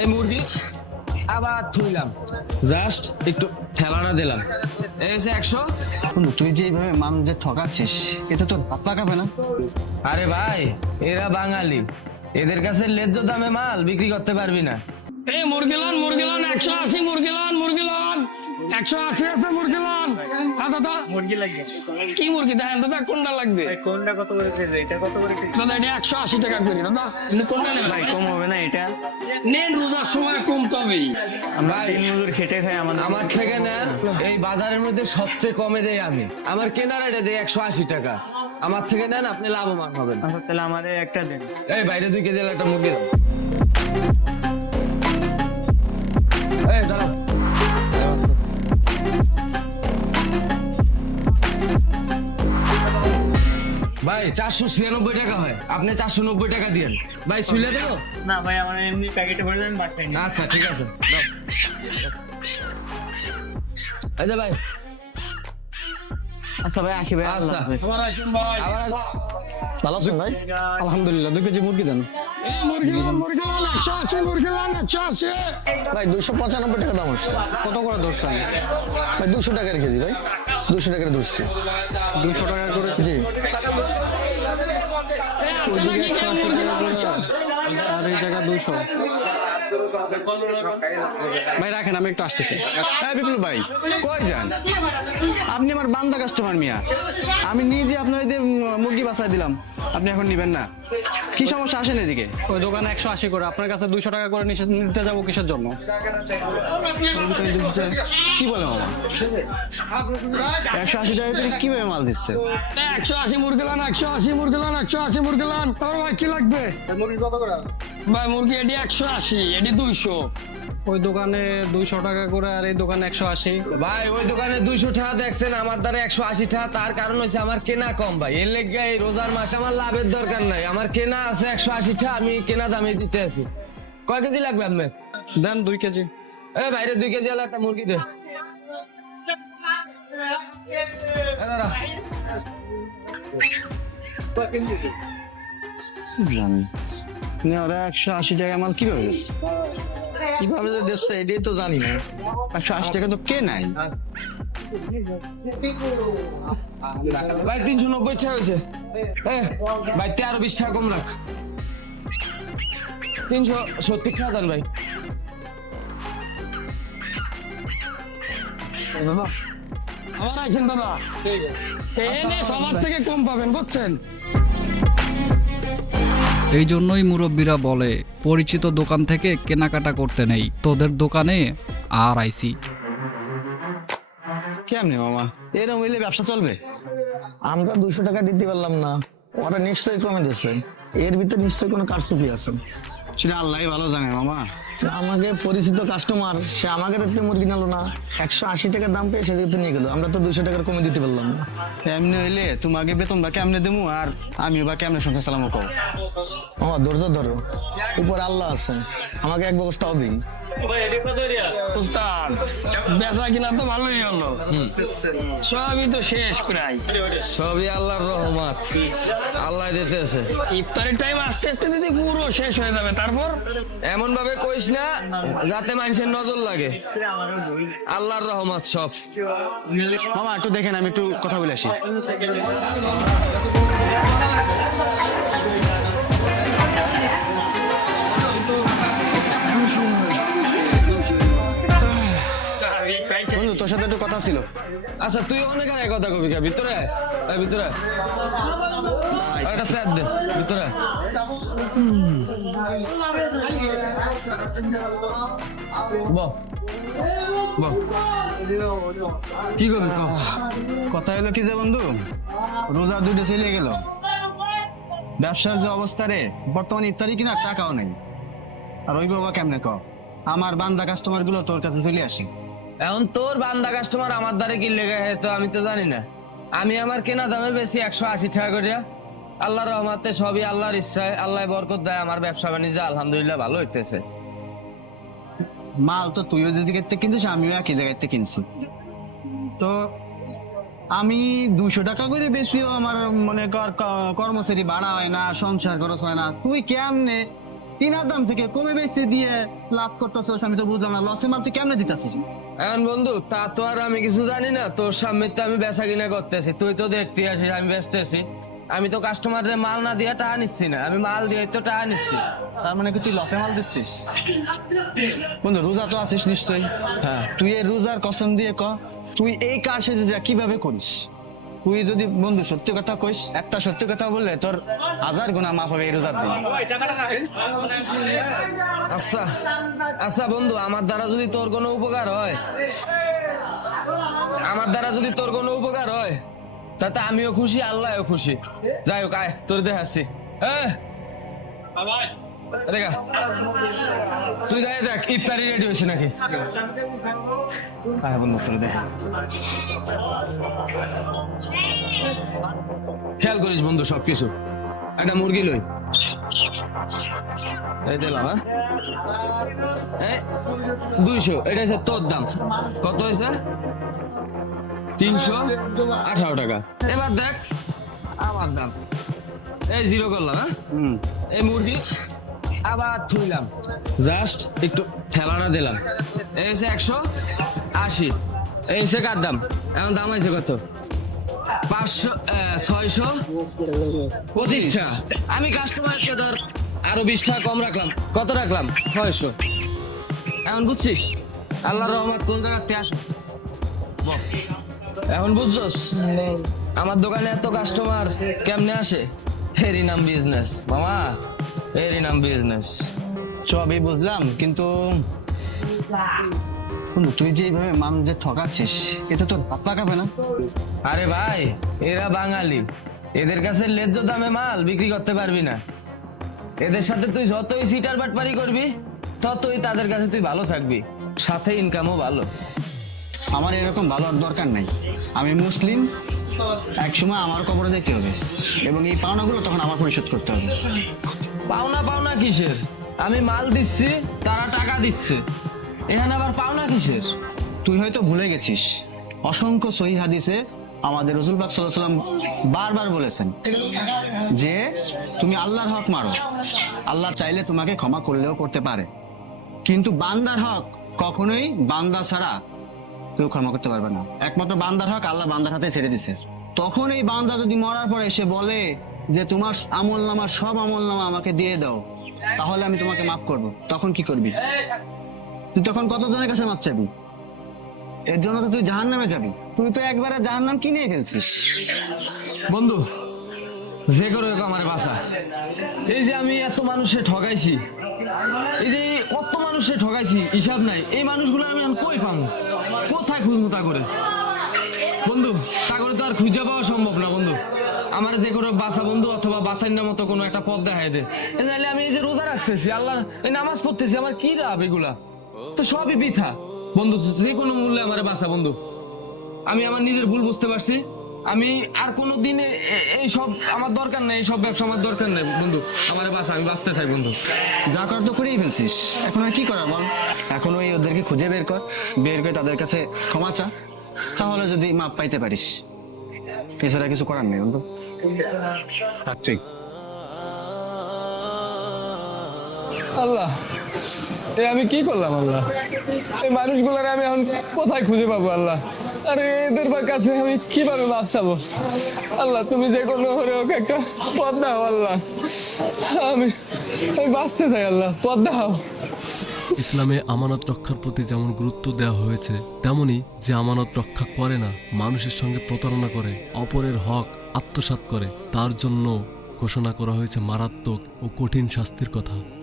এই মুরগি আবার থুইলাম জাস্ট একটু ঠেলানা দিলাম। এই হচ্ছে একশো। বন্ধু তুই যে এইভাবে মানুষদের ঠকাচ্ছিস এতে তোর ভাত পাকাবে না? আরে ভাই এরা বাঙালি। এদের কাছে লেজ্জ দামে মাল বিক্রি করতে পারবি না। এই মুরগিলান মুরগিলান একশো আশি মুরগিলান মুরগিলান। একশো আশি আছে মুরগিলান হ্যাঁ দাদা মুরগি লাগবে? কি মুরগি? দেখেন দাদা কোনটা লাগবে? কোনটা কত করে কেজি? এটা কত করে কেজি? দাদা এটা একশো আশি টাকা করি দাদা। কোনটা নেবেন? ভাই কম হবে না এটা? নেন রোজার সময় কমতে হবেই ভাই, খেটে খাই আমাদের আমার থেকে নেন এই বাজারের মধ্যে সবচেয়ে কমে দেই আমি। আমার কেনার রেটে দেই একশো আশি টাকা। আমার থেকে নেন আপনি লাভবান হবেন। আচ্ছা, তাহলে আমাদের একটা দেন। এই বাইরে দুই কেজি একটা মুরগি দাও। ভাই চারশো ছিয়ানব্বই টাকা হয়। আপনি চারশো নব্বই টাকা দিয়েন। ভাই চুলে দেবো? না ভাই আমার এমনি প্যাকেটে ভরে দেন বাটটাই আচ্ছা ঠিক আছে। যে ভাই। আচ্ছা ভাই আসি ভাই আচ্ছা। আবার আসুন ভাই। ভালো আছেন ভাই? আলহামদুলিল্লাহ। দুই কেজি মুরগি দেন। ভাই দুশো পঁচানব্বই টাকা দাম হচ্ছে কত করে ধরছেন ভাই দুশো টাকার কেজি ভাই। দুশো টাকার ধরছি দুশো টাকা করে জি। আর এই জায়গা দুশো ভাই রাখেন আমি একটু আসতেছি। হ্যাঁ বিপুল ভাই কই যান? আপনি আমার বান্দা কাস্টমার মিয়া। আমি নিজে আপনার এই মুরগি বাসায় দিলাম। আপনি এখন নিবেন না। কি সমস্যা? আসেন এদিকে। ওই দোকানে একশো আশি করে। আপনার কাছে দুইশো টাকা করে নিতে যাব কিসের জন্য? কি বলে মামা? একশো আশি টাকা করে কীভাবে মাল দিচ্ছে? একশো আশি মুরগিলান একশো আশি মুরগিলান একশো আশি মুরগিলান ও ভাই কি লাগবে? ভাই মুরগি এটি একশো আশি এটি দুইশো। ওই দোকানে দুইশো টাকা করে আর এই দোকানে একশো আশি। ভাই ওই দোকানে দুইশো টাকা দেখছেন আমার দ্বারা একশো আশি টাকা তার কারণ হচ্ছে আমার কেনা কম ভাই। এর লেগে এই রোজার মাসে আমার লাভের দরকার নাই। আমার কেনা আছে একশো আশি টাকা আমি কেনা দামে দিতে আছি। কয় কেজি লাগবে আপনার দেন দুই কেজি। এ বাইরে দুই কেজি হলে একটা মুরগি দে। জানি। না, ওরা একশো আশি টাকা মাল কীভাবে দিচ্ছে? কীভাবে যে দিচ্ছে এটাই তো জানি না। একশো আশি টাকা তো কে নাই? ভাই তিনশো নব্বই টাকা হয়েছে। ভাই তেরো বিশ টাকা কম রাখ। তিনশো সত্তর টাকা দেন ভাই। আবার আসেন দাদা এনে সবার থেকে কম পাবেন বুঝছেন? এই জন্যই মুরব্বীরা বলে পরিচিত দোকান থেকে কেনাকাটা করতে নেই। তোদের দোকানে আর আইসি। কেমনি মামা? এরকম হইলে ব্যবসা চলবে? আমরা দুশো টাকা দিতে পারলাম না। ওরা নিশ্চয়ই কমে দিচ্ছে এর ভিতরে নিশ্চয়ই কোনো কারসুপি আছে। সেটা আল্লাহ ভালো জানে মামা। আমাকে পরিচিত কাস্টমার সে আমাকে দেখতে মুরগি নিল না। একশো আশি টাকার দাম পেয়ে সেদিকে নিয়ে গেলো। আমরা তো দুশো টাকার কমে দিতে পারলাম না। এমনি হইলে তোমাকে বেতন বা কেমনে দেবো আর আমিও বা কেমনে সঙ্গে সালাম কও? আমার ধৈর্য ধরো। উপর আল্লাহ আছে। আমাকে এক ব্যবস্থা হবেই। উস্তাদ বেচা কিনা তো ভালোই হলো। সবই তো শেষ প্রায়। সবই আল্লাহর রহমত। আল্লাহ দিতেছে। ইফতারের টাইম আস্তে আস্তে দিদি পুরো শেষ হয়ে যাবে। তারপর? এমন ভাবে কইস না যাতে মানুষের নজর লাগে। আল্লাহর রহমত সব। মামা একটু দেখেন আমি একটু কথা বলে আসি। বন্ধু তোর সাথে একটু কথা ছিল। আচ্ছা তুই অনেক আগে কথা কবি কা? ভিতরে আয়। ভিতরে একটা স্যার দে ভিতরে। বহ কি করবি। কথা হলো কি যে বন্ধু রোজা দুটো চলে গেল। ব্যবসার যে অবস্থা রে বর্তমানে ইত্যাদি কিনা টাকাও নেই। আর ওই বাবা কেমনে ক? আমার বান্দা কাস্টমারগুলো তোর কাছে চলে আসে। এখন তোর বান্দা কাস্টমার আমার দ্বারে কি লেগে তো আমি তো জানি না। আমি আমার কেনা দামে বেশি একশো আশি টাকা করিয়া আল্লাহর রহমাতে সবই আল্লাহর ইচ্ছায় আল্লাহ বরকত দেয়, আমার ব্যবসা বাণিজ্য আলহামদুলিল্লাহ ভালো হইতেছে। মাল তো তুইও যে জায়গাতে কিনছিস, আমিও একই জায়গাতে কিনছি। তো আমি দুশো টাকা করে বেশিও আমার মনে কর কর্মচারী ভাড়া হয় না, সংসার খরচ হয় না। তুই কেমনে কিনার দাম থেকে কমে বেশি দিয়ে লাভ করতেছিস আমি তো বুঝলাম না। লসে মাল তুই কেমনে দিতেছিস? এখন বন্ধু তা তো আর আমি কিছু জানি না। তোর সামনে তো আমি বেচা কিনা করতেছি। তুই তো দেখতে আসিস আমি বেচতেছি আমি তো কাস্টমারদের মাল না দিয়ে টাকা নিচ্ছি না। আমি মাল দিয়ে তো টাকা নিচ্ছি। তার মানে কি তুই লসে মাল দিচ্ছিস? বন্ধু রোজা তো আছিস নিশ্চয়ই। হ্যাঁ। তুই এই রোজার কসম দিয়ে ক তুই এই কার সেজে যা কীভাবে করিস? তুই যদি বন্ধু, সত্যি কথা কইস, একটা সত্যি কথা বললে তোর হাজার গুণা মাফ হবে এই রোজার দিন। আচ্ছা আচ্ছা বন্ধু, আমার দ্বারা যদি তোর কোনো উপকার হয়, আমার দ্বারা যদি তোর কোনো উপকার হয়, তাতে আমিও খুশি, আল্লাহও খুশি। যাই হোক, আয়, তোর দেখাচ্ছি। হ্যাঁ? দেখা তুই দেখ ইফতারি রেডি হয়েছে নাকি? আয় বন্ধু তোর দেখা খেয়াল করিস বন্ধু সবকিছু। একটা মুরগি লই। এই দিলাম হ্যাঁ? দুইশো এটা হচ্ছে তোর দাম। কত হয়েছে? তিনশো আঠারো টাকা। এবার দেখ আমার দাম। এই জিরো করলাম হ্যাঁ? এই মুরগি আবার জাস্ট একটু দিলাম। এই হচ্ছে একশো আশি। এই হচ্ছে কার দাম? এখন দাম হয়েছে কত? পাঁচশো ছয়শো আমি কাস্টমারকে ধর আরও বিশ টাকা কম রাখলাম। কত রাখলাম? ছয়শো। এখন বুঝছিস? আল্লাহর রহমত কোন জায়গাতে আস এখন বুঝছস? আমার দোকানে এত কাস্টমার কেমনে আসে? নাম বিজনেস মামা এরই নাম বিজনেস সবই বুঝলাম কিন্তু বন্ধু তুই যে এইভাবে মানুষদের ঠকাচ্ছিস এতে তোর ভাত পাকাবে না? আরে ভাই এরা বাঙালি। এদের কাছে লেজ্জ দামে মাল বিক্রি করতে পারবি না। এদের সাথে তুই যতই সিটার বাটপারি করবি ততই তাদের কাছে তুই ভালো থাকবি। সাথে ইনকামও ভালো। আমার এরকম ভালো দরকার নাই। আমি মুসলিম একসময় আমার কবরে যেতে হবে এবং এই পাওনাগুলো তখন আমার পরিশোধ করতে হবে। পাওনা পাওনা কিসের? আমি মাল দিচ্ছি, তারা টাকা দিচ্ছে। এখানে আবার পাওনা কিসের? তুই হয়তো ভুলে গেছিস। অসংখ্য সহি হাদিসে আমাদের রসুল সাল্লাহ সাল্লাম বারবার বলেছেন যে, তুমি আল্লাহর হক মারো। আল্লাহ চাইলে তোমাকে ক্ষমা করলেও করতে পারে। কিন্তু বান্দার হক কখনোই বান্দা ছাড়া কেউ ক্ষমা করতে পারবে না। একমাত্র বান্দার হক আল্লাহ বান্দার হাতে ছেড়ে দিছে। তখন এই বান্দা যদি মরার পরে এসে বলে যে তোমার আমল নামা, সব আমল নামা আমাকে দিয়ে দাও। তাহলে আমি তোমাকে মাফ করব। তখন কি করবি? তুই তখন কতজনের কাছে মাপ চাবি? এর জন্য তো তুই জাহান নামে যাবি। তুই তো একবারে জাহান নাম কিনে ফেলছিস। বন্ধু, যে করে আমার বাসা এই যে আমি এত মানুষে ঠকাইছি এই যে কত মানুষে ঠকাইছি হিসাব নাই। এই মানুষগুলো আমি কই পাম? কোথায় খুঁজবো তা করে বন্ধু তা করে তো আর খুঁজে পাওয়া সম্ভব না, বন্ধু। আমার যে কোনো বাসা বন্ধু অথবা বাসাইনার মতো কোনো একটা পথ দেখাই দে। নাহলে আমি এই যে রোজা রাখতেছি, আল্লাহ নামাজ পড়তেছি, আমার কি লাভ এগুলা? তো সবই বৃথা। বন্ধু, যে কোনো মূল্যে আমার বাসা বন্ধু। আমি আমার নিজের ভুল বুঝতে পারছি। আমি আর কোনো দিনে এই সব আমার দরকার নেই সব ব্যবসা আমার দরকার নেই, বন্ধু। আমার বাসা, আমি বাঁচতে চাই, বন্ধু। যা কর তো করেই ফেলছিস। এখন আর কি করার বল? এখন ওই ওদেরকে খুঁজে বের কর, বের করে তাদের কাছে ক্ষমা চা। তাহলে যদি মাপ পাইতে পারিস। এছাড়া কিছু করার নেই, বন্ধু। ঠিক আল্লাহ এ আমি কি করলাম আল্লাহ? এই মানুষগুলোর আমি এখন কোথায় খুঁজে পাবো আল্লাহ? আরে এদের বা কাছে আমি কীভাবে মাপ চাবো? আল্লাহ তুমি যে কোনো হরে হোক একটা পথ দাও আল্লাহ। আমি আমি বাঁচতে চাই আল্লাহ পথ দাও। ইসলামে আমানত রক্ষার প্রতি যেমন গুরুত্ব দেওয়া হয়েছে তেমনি যে আমানত রক্ষা করে না মানুষের সঙ্গে প্রতারণা করে অপরের হক আত্মসাৎ করে। তার জন্য ঘোষণা করা হয়েছে মারাত্মক ও কঠিন শাস্তির কথা।